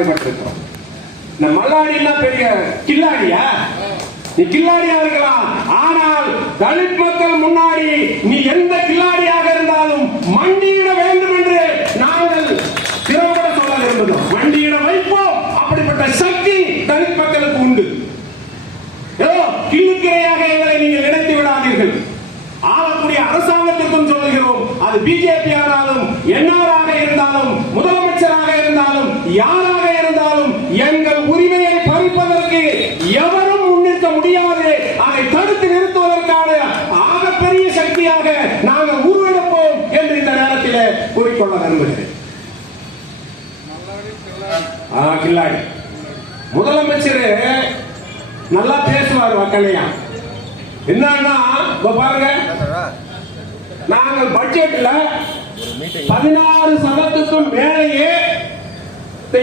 கடமைப்பட்டிருக்கிறோம். இந்த மல்லாடினா பெரிய கில்லாடியா? நீ கில்லாடியா இருக்கலாம், ஆனால் தலித் மக்கள் முன்னாடி நீ எந்த கில்லாடியாக இருந்தாலும் மண்டியிட வேண்டும் என்று நாங்கள் திறம்பட சொல்ல விரும்புகிறோம். மண்டியிட வைப்போம். அப்படிப்பட்ட சக்தி தலித் மக்களுக்கு உண்டு. ஏதோ கிள்ளுக்கிரையாக எங்களை நீங்கள் நினைத்து விடாதீர்கள். ஆளக்கூடிய அரசாங்கத்திற்கும் சொல்லுகிறோம், அது பிஜேபி ஆனாலும் என்ஆராக இருந்தாலும் முதலமைச்சராக இருந்தாலும் யாராக இருந்தாலும் எங்கள் உரிமையை பறிப்பதற்கு எவரும் முன்னிற்க முடியாது. அதை தடுத்து நிறுத்துவதற்கான ஆகப்பெரிய சக்தியாக நாங்கள் உருவெடுப்போம் என்று இந்த நேரத்தில் கூறிக்கொள்ள விரும்புகிறேன். கில்லாடி முதலமைச்சர் நல்லா பேசுவார். மக்களையா என்னன்னா பாருங்க, நாங்கள் பட்ஜெட்ல 16% மேலேயே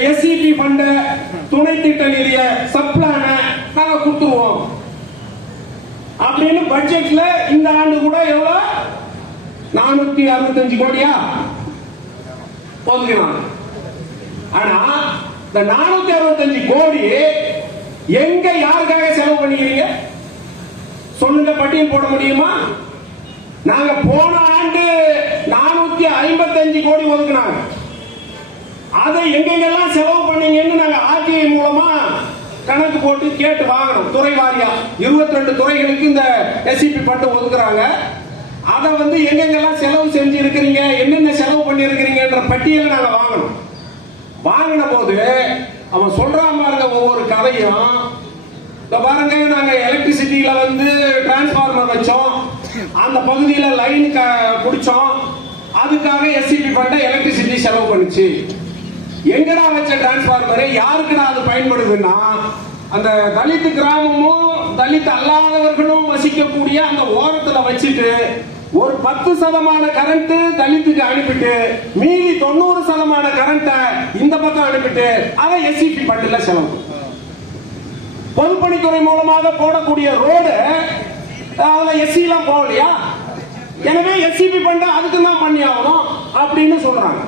எஸ்சிபி ஃபண்ட் துணை திட்ட நிதிய சப்ளான நாங்க கொடுத்துருவோம் அப்படின்னு பட்ஜெட்ல இந்த ஆண்டு கூட எவ்வளவு 465 கோடியா ஒதுக்கினாங்க. ஆனா இந்த 465 கோடி எங்க யாருக்காக செலவு பண்ணிக்கிறீங்க சொல்லுங்க, பட்டியல் போட முடியுமா? நாங்க போன ஆண்டு 455 கோடி ஒதுக்கினாங்க. அதை எங்கெங்கெல்லாம் செலவு பண்ணீங்கன்னு நாங்க ஆர்டிஐ மூலமா கணக்கு போட்டு கேட்டு வாங்கணும். துறை வாரியா 22 துறைகளுக்கு இந்த எஸ்சிபி ஃபண்ட் ஒதுக்குறாங்க. அதை எங்கெங்கெல்லாம் செலவு செஞ்சு இருக்கிறீங்க, என்னென்ன செலவு பண்ணி இருக்கிறீங்கன்ற பட்டியலை நாங்க வாங்கணும். வாங்கின போது அவன் சொல்றான் பாருங்க ஒவ்வொரு கதையும். பாருங்க, நாங்க எலக்ட்ரிசிட்டியில டிரான்ஸ்பார்மர் வச்சோம், அந்த பகுதியில லைன் பிடிச்சோம், அதுக்காக எஸ்சிபி ஃபண்ட் எலக்ட்ரிசிட்டி செலவு பண்ணுச்சு. எங்கடா வச்ச டிரான்ஸ்பார்மர், யாருக்குடா அது பயன்படுதுன்னா அந்த தலித் கிராமமும் தலித் அல்லாதவர்களும் வசிக்கக்கூடிய அந்த ஓரத்துல வச்சுட்டு ஒரு 10% கரண்ட் தலித்துக்கு அனுப்பிட்டு மீதி 90% கரண்ட் இந்த பக்கம் அனுப்பிட்டு அதை எஸ்சிபி ஃபண்ட்ல செலவு. பொதுப்பணித்துறை மூலமாக போடக்கூடிய ரோடு அதுல எஸ்சி எல்லாம் போகலையா? எனவே எஸ்சிபி ஃபண்ட் அதுக்கு தான் பண்ணி ஆகணும் அப்படின்னு சொல்றாங்க.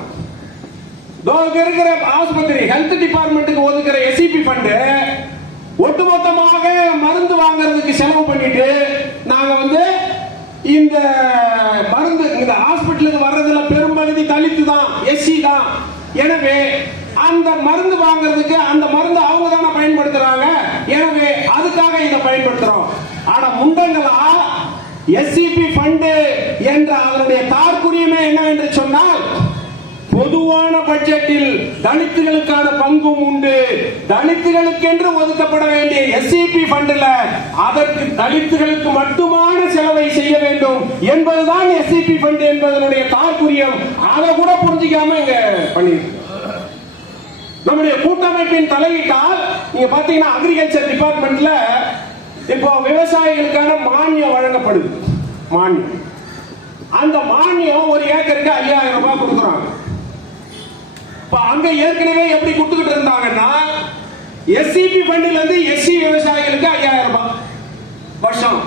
இருக்கிற ஆஸ்பத்திரி ஹெல்த் டிபார்ட்மெண்ட்டுக்கு ஒதுக்குற எஸ்சிபி ஃபண்ட் ஒட்டுமொத்தமாக மருந்து வாங்குறதுக்கு செலவு பண்ணிட்டு நாங்க இந்த மருந்து இந்த ஹாஸ்பிட்டலுக்கு வர்றதுல பெரும்பகுதி தலித்து தான், எஸ்சி தான். எனவே அந்த மருந்து வாங்குறதுக்கு அந்த மருந்து அவங்க தானே பயன்படுத்துறாங்க. எனவே அதுக்காக இதை பயன்படுத்துறோம். ஆனா முண்டங்களா எஸ்சிபி ஃபண்ட் என்ற அதனுடைய தாற்பயமே என்ன என்று சொன்னால், பொதுவான பட்ஜெட்டில் தலித்துகளுக்கான பங்கும் உண்டு. தலித்துகளுக்கு என்று ஒதுக்கப்பட வேண்டிய எஸ்சிபி ஃபண்ட்ல அதற்கு தலித்துகளுக்கு மட்டுமான செலவை செய்ய வேண்டும் என்பதுதான் எஸ்சிபி ஃபண்ட் என்பதனுடைய தாற்பயம். அதை கூட புரிஞ்சிக்காம இங்க பண்ணிருக்கு. நம்முடைய கூட்டமைப்பின் தலையீட்டால் நீங்க பாத்தீங்கன்னா அக்ரிகல்ச்சர் டிபார்ட்மெண்ட்ல இப்போ விவசாயிகளுக்கான மானியம் வழங்கப்படுது. மானியம், அந்த மானியம் ஒரு ஏக்கருக்கு 5000 ரூபாய் கொடுக்குறாங்க. அங்க ஏற்கனவே எப்படி கொடுத்துக்கிட்டு இருந்தாங்கன்னா எஸ்சிபி ஃபண்ட்ல இருந்து எஸ்சி விவசாயிகளுக்கு 5000 ரூபாய் வருஷம்.